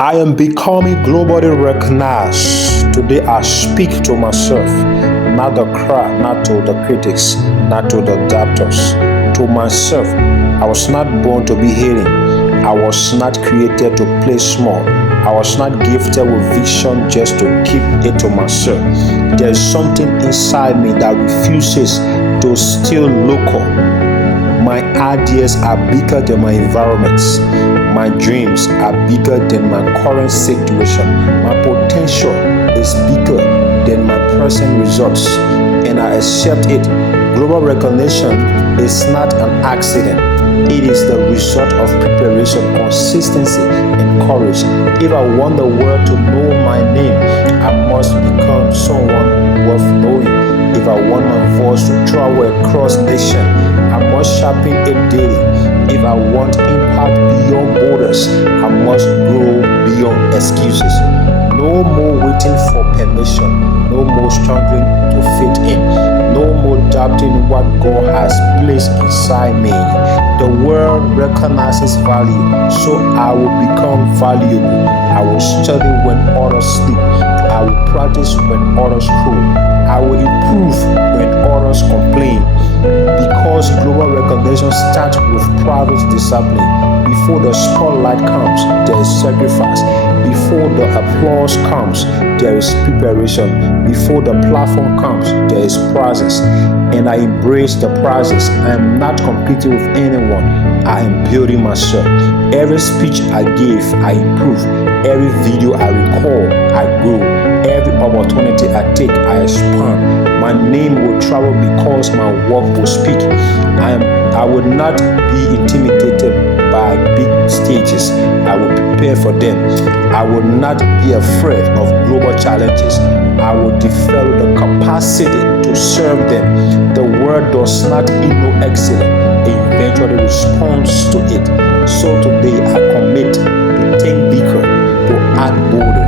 I am becoming globally recognized. Today I speak to myself, not the crowd, not to the critics, not to the doctors. To myself, I was not born to be hating. I was not created to play small. I was not gifted with vision just to keep it to myself. There's something inside me that refuses to still local. My ideas are bigger than my environments. My dreams are bigger than my current situation. My potential is bigger than my present results, and I accept it. Global recognition is not an accident. It is the result of preparation, consistency, and courage. If I want the world to know my name, I must become someone worth knowing. If I want my voice to travel across nation, I must sharpen it daily. If I want impact beyond borders, I must grow beyond excuses. No more waiting for permission. No more struggling to fit in. No more doubting what God has placed inside me. The world recognizes value, so I will become valuable. I will study when others sleep. I will practice when others scroll. I will improve when others complain. Because global recognition starts with private discipline. Before the spotlight comes, there is sacrifice. Before the applause comes, there is preparation. Before the platform comes, there is process. And I embrace the process. I am not competing with anyone. I am building myself. Every speech I give, I improve. Every video I record, I grow. Every opportunity I take, I expand. My name will travel because my work will speak. I will not be intimidated by big stages. I will prepare for them. I will not be afraid of global challenges. I will develop the capacity to serve them. The world does not know excellence. It eventually responds to it. So today I commit to think bigger, to act bolder,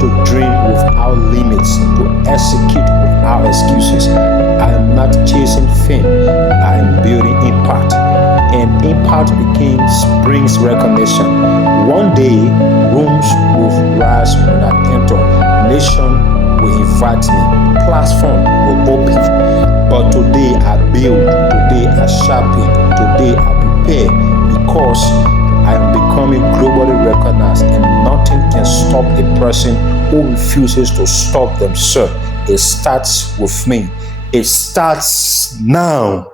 to dream without limits, to execute without excuses. I am not chasing fame. I am building impact. And impact brings recognition. One day, rooms will rise when I enter. Nation will invite me. Platform will open. But today I build. Today I sharpen. Today I prepare. Because I am becoming globally recognized, and nothing can stop a person who refuses to stop themselves. It starts with me. It starts now.